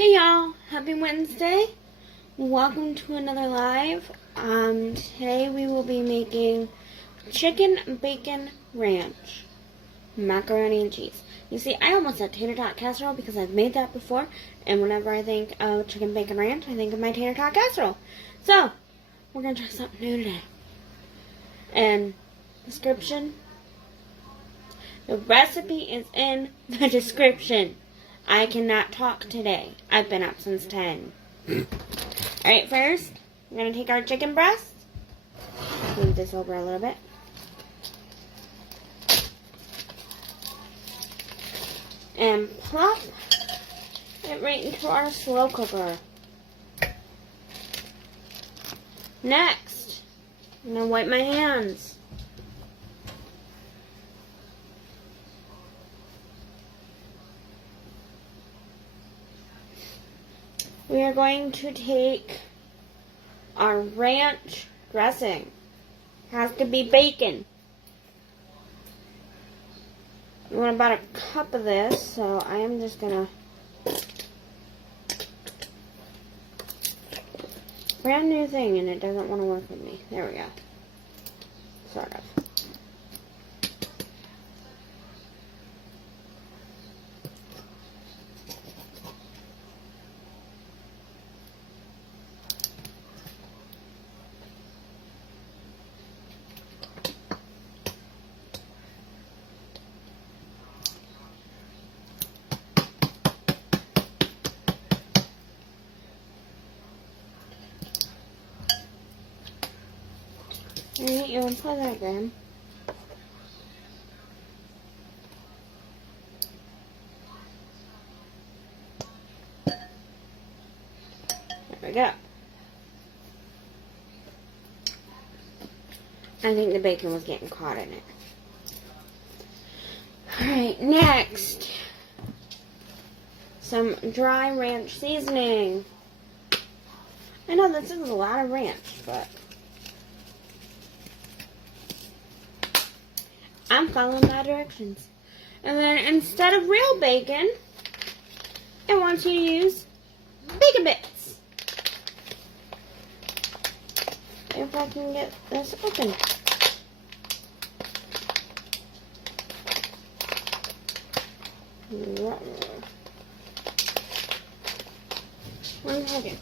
Hey y'all, happy Wednesday. Welcome to another live. Today we will be making chicken bacon ranch, macaroni and cheese. You see, I almost said tater tot casserole because I've made that before, and whenever I think of chicken bacon ranch, I think of my tater tot casserole. So, we're going to try something new today. And description, the recipe is in the description. I cannot talk today. I've been up since 10. Alright, first, we're going to take our chicken breast. Move this over a little bit. And plop it right into our slow cooker. Next, I'm going to wipe my hands. We are going to take our ranch dressing. Has to be bacon. We want about a cup of this, so I am just gonna brand new thing and it doesn't want to work with me. There we go. Sort of. Alright, you want to play that again. There we go. I think the bacon was getting caught in it. Alright, next. Some dry ranch seasoning. I know this is a lot of ranch, but I'm following my directions. And then instead of real bacon, I want you to use bacon bits. If I can get this open. One second.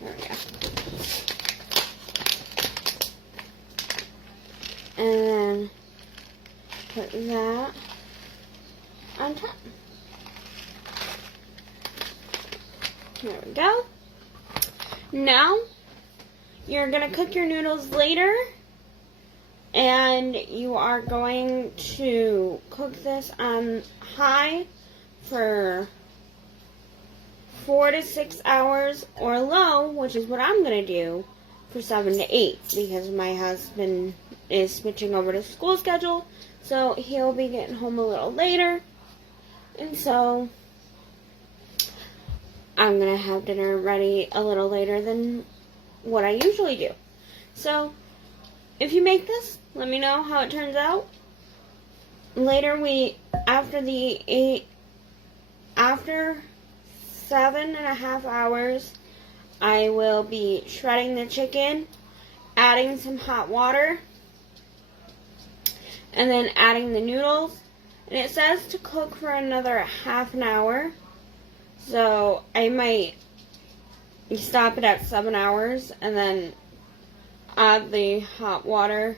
There we go. And then put that on top. There we go. Now, you're going to cook your noodles later. And you are going to cook this on high for 4 to 6 hours, or low, which is what I'm going to do, for 7 to 8, because my husband is switching over to school schedule, so he'll be getting home a little later, and so I'm going to have dinner ready a little later than what I usually do. So, if you make this, let me know how it turns out. Later, after 7.5 hours, I will be shredding the chicken, adding some hot water, and then adding the noodles. And it says to cook for another half an hour. So I might stop it at 7 hours and then add the hot water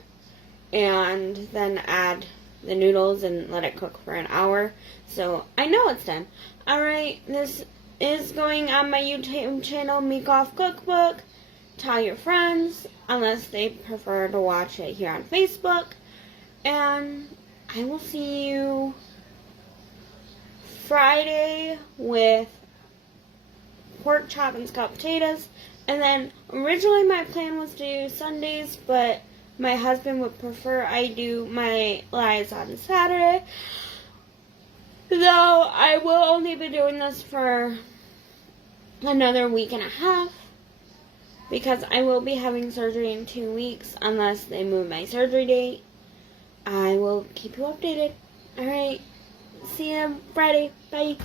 and then add the noodles and let it cook for an hour. So I know it's done. Alright, this is going on my YouTube channel, Meekoff Cookbook. Tell your friends, unless they prefer to watch it here on Facebook. And I will see you Friday with pork chop and scalloped potatoes. And then originally my plan was to do Sundays, but my husband would prefer I do my lives on Saturday. Though I will only be doing this for another week and a half, because I will be having surgery in 2 weeks unless they move my surgery date. I will keep you updated. Alright, see you Friday. Bye.